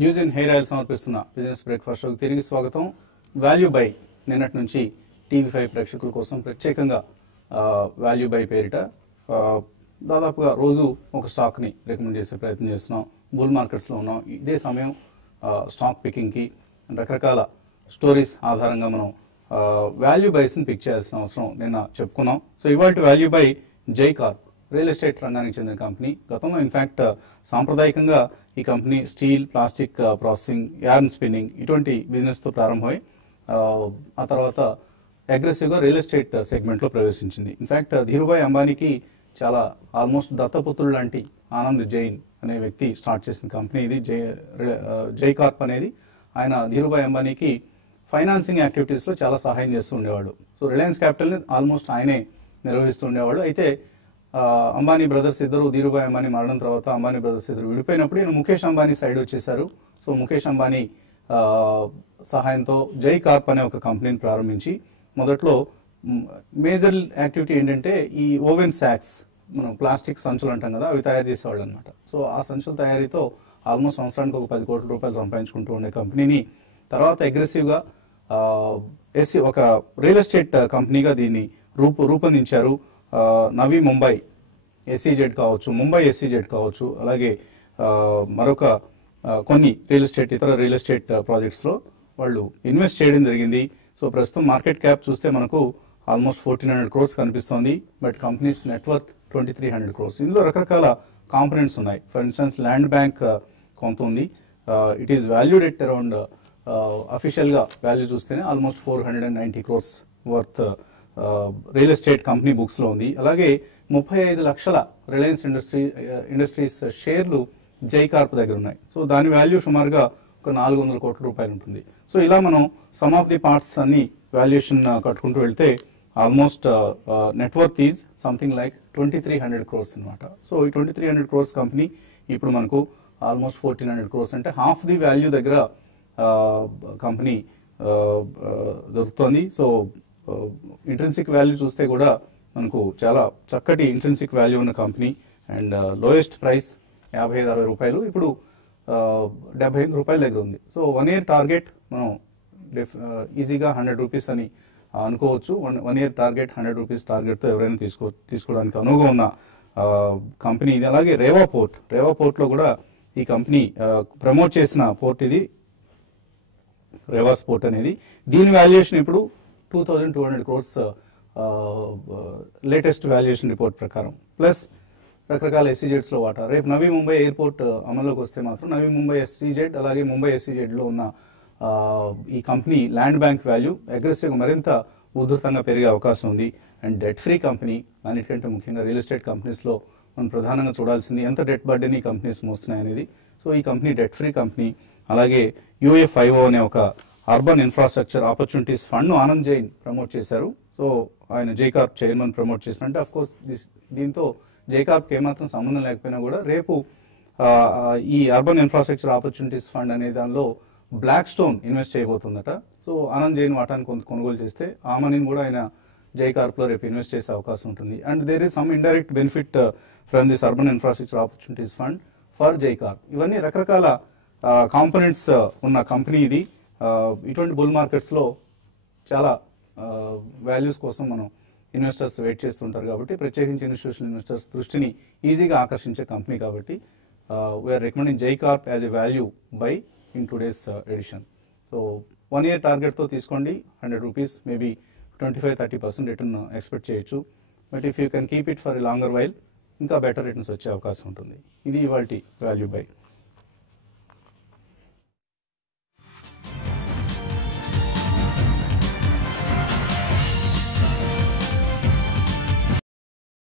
News in hair oil సమర్పిస్తున్న business breakfast షోకి తిరిగి స్వాగతం. వాల్యూ బై నిన్నటి నుంచి టీవీ5 ప్రేక్షకుల కోసం ప్రత్యేకంగా వాల్యూ బై పేరిట దాదాపుగా రోజు ఒక స్టాక్ని రికమెండ్ చేసే ప్రయత్నం చేస్తున్నాం. బుల్ మార్కెట్స్లో ఉన్నాం. ఇదే సమయం స్టాక్ పికింగ్కి రకరకాల స్టోరీస్ ఆధారంగా మనం వాల్యూ బైస్ని పిక్ చేయాల్సిన అవసరం నిన్న చెప్పుకున్నాం. సో ఇవాళ value buy Jai Corp real estate రంగానికి చెందిన కంపెనీ. గతంలో ఇన్ఫ్యాక్ట్ సాంప్రదాయకంగా ఈ company steel, plastic processing, yarn spinning ఇటువంటి బిజినెస్తో ప్రారంభమై ఆ తర్వాత అగ్రెసివ్గా రియల్ ఎస్టేట్ సెగ్మెంట్లో ప్రవేశించింది. ఇన్ఫ్యాక్ట్ ధీరుభాయ్ అంబానీకి చాలా ఆల్మోస్ట్ దత్తపుత్రుడు లాంటి ఆనంద్ జైన్ అనే వ్యక్తి స్టార్ట్ చేసిన కంపెనీ ఇది జై కార్ప్ అనేది. ఆయన ధీరుభాయ్ అంబానీకి ఫైనాన్సింగ్ యాక్టివిటీస్లో చాలా సహాయం చేస్తూ ఉండేవాడు. సో రిలయన్స్ క్యాపిటల్ని ఆల్మోస్ట్ ఆయనే నిర్వహిస్తూ ఉండేవాడు. అయితే అంబానీ బ్రదర్స్ ఇద్దరు, ధీరుభాయ్ అంబానీ మరణం తర్వాత అంబానీ బ్రదర్స్ ఇద్దరు విడిపోయినప్పుడు ఈయన ముఖేష్ అంబానీ సైడ్ వచ్చేశారు. సో ముఖేష్ అంబానీ సహాయంతో జై కార్ప్ అనే ఒక కంపెనీని ప్రారంభించి మొదట్లో మేజర్ యాక్టివిటీ ఏంటంటే ఈ ఓవెన్ శాక్స్, మనం ప్లాస్టిక్ సంచులు అంటాం కదా, అవి తయారు చేసేవాళ్ళు అనమాట. సో ఆ సంచుల తయారీతో ఆల్మోస్ట్ సంవత్సరానికి ఒక 10 కోట్ల రూపాయలు సంపాదించుకుంటూ ఉండే కంపెనీని తర్వాత అగ్రెసివ్గా ఒక రియల్ ఎస్టేట్ కంపెనీగా దీన్ని రూపొందించారు. నవీ ముంబై ఎస్సీజెడ్ కావచ్చు, ముంబై ఎస్సీజెడ్ కావచ్చు, అలాగే మరొక కొన్ని ఇతర రియల్ ఎస్టేట్ ప్రాజెక్ట్స్లో వాళ్ళు ఇన్వెస్ట్ చేయడం జరిగింది. సో ప్రస్తుతం మార్కెట్ క్యాప్ చూస్తే మనకు ఆల్మోస్ట్ 1400 crores కనిపిస్తోంది. But companies net worth 2300 crores. ఇందులో రకరకాల కాంపనెంట్స్ ఉన్నాయి. ఫర్ ఇన్స్టెన్స్ ల్యాండ్ బ్యాంక్ కొంత ఉంది. It is valued at around అఫీషియల్గా వాల్యూ చూస్తేనే almost 490 crores worth real estate company బుక్స్లో ఉంది. అలాగే 35 లక్షల రిలయన్స్ ఇండస్ట్రీస్ షేర్లు జై కార్ప్ దగ్గర ఉన్నాయి. సో దాని వాల్యూ సుమారుగా ఒక 400 కోట్ల రూపాయలు ఉంటుంది. సో ఇలా మనం సమ్ ఆఫ్ ది పార్ట్స్ అన్ని వాల్యుయేషన్ కట్టుకుంటూ వెళ్తే almost net worth is something like 2300 crores అనమాట. సో ఈ 2300 crores కంపెనీ ఇప్పుడు మనకు ఆల్మోస్ట్ 1400 crores అంటే హాఫ్ ది వాల్యూ దగ్గర కంపెనీ దొరుకుతుంది. సో ఇంట్రెన్సిక్ వాల్యూ చూస్తే కూడా మనకు చాలా చక్కటి ఇంట్రెన్సిక్ వాల్యూ ఉన్న కంపెనీ అండ్ లోయెస్ట్ ప్రైస్ 55-60 రూపాయలు, ఇప్పుడు 75 రూపాయల దగ్గర ఉంది. సో 1 year టార్గెట్ మనం ఈజీగా 100 రూపీస్ అని అనుకోవచ్చు. 1 year టార్గెట్ 100 రూపీస్ టార్గెట్తో ఎవరైనా తీసుకోవడానికి అనువుగా ఉన్న కంపెనీ ఇది. అలాగే రేవా పోర్ట్లో కూడా ఈ కంపెనీ ప్రమోట్ చేసిన పోర్ట్ ఇది, రేవాస్ పోర్ట్ అనేది. దీని వాల్యుయేషన్ ఇప్పుడు 2200 crores లేటెస్ట్ వాల్యుయేషన్ రిపోర్ట్ ప్రకారం, ప్లస్ రకరకాల ఎస్సీజెడ్స్లో వాటా. రేపు నవీ ముంబై ఎయిర్పోర్ట్ అమల్లోకి వస్తే మాత్రం నవీ ముంబై ఎస్సీజెడ్ అలాగే ముంబై ఎస్సీజెడ్లో ఉన్న ఈ కంపెనీ ల్యాండ్ బ్యాంక్ వాల్యూ అగ్రెసివ్గా మరింత ఉధృతంగా పెరిగే అవకాశం ఉంది. అండ్ డెట్ ఫ్రీ కంపెనీ, అన్నిటికంటే ముఖ్యంగా రియల్ ఎస్టేట్ కంపెనీస్లో మనం ప్రధానంగా చూడాల్సింది ఎంత డెట్ బర్డెన్ ఈ కంపెనీస్ మోస్తున్నాయి అనేది. సో ఈ కంపెనీ డెట్ ఫ్రీ కంపెనీ. అలాగే UFIO అనే ఒక urban infrastructure opportunities fund Anand Jain promote చేశారు. సో ఆయన జై కార్ప్ చైర్మన్ ప్రమోట్ చేసినంటే అఫ్ కోర్స్ దీంతో జై కార్ప్కి ఏమాత్రం సంబంధం లేకపోయినా కూడా రేపు ఈ అర్బన్ ఇన్ఫ్రాస్ట్రక్చర్ ఆపర్చునిటీస్ ఫండ్ అనే దానిలో బ్లాక్ స్టోన్ ఇన్వెస్ట్ చేయబోతుందట. సో ఆనంద్ జైన్ వాటాన్ని కొంత కొనుగోలు చేస్తే ఆ మనీని కూడా ఆయన జై కార్ప్లో రేపు ఇన్వెస్ట్ చేసే అవకాశం ఉంటుంది. And there is some indirect benefit from this urban infrastructure opportunities fund for Jai Corp. ఇవన్నీ రకరకాల కాంపోనెంట్స్ ఉన్న కంపెనీ ఇది. ఇటువంటి బుల్ మార్కెట్స్లో చాలా వాల్యూస్ కోసం మనం ఇన్వెస్టర్స్ వెయిట్ చేస్తుంటారు కాబట్టి, ప్రత్యేకించి ఇన్స్టిట్యూషనల్ ఇన్వెస్టర్స్ దృష్టిని ఈజీగా ఆకర్షించే కంపెనీ కాబట్టి we're recommending Jai Corp as a value buy in today's edition. So 1 year టార్గెట్తో తీసుకోండి. 100 రూపీస్, మేబీ 25-30% రిటర్న్ ఎక్స్పెక్ట్ చేయొచ్చు. But if you can keep it for a longer while ఇంకా బెటర్ రిటర్న్స్ వచ్చే అవకాశం ఉంటుంది. ఇది ఇవాల్టి వాల్యూ బై.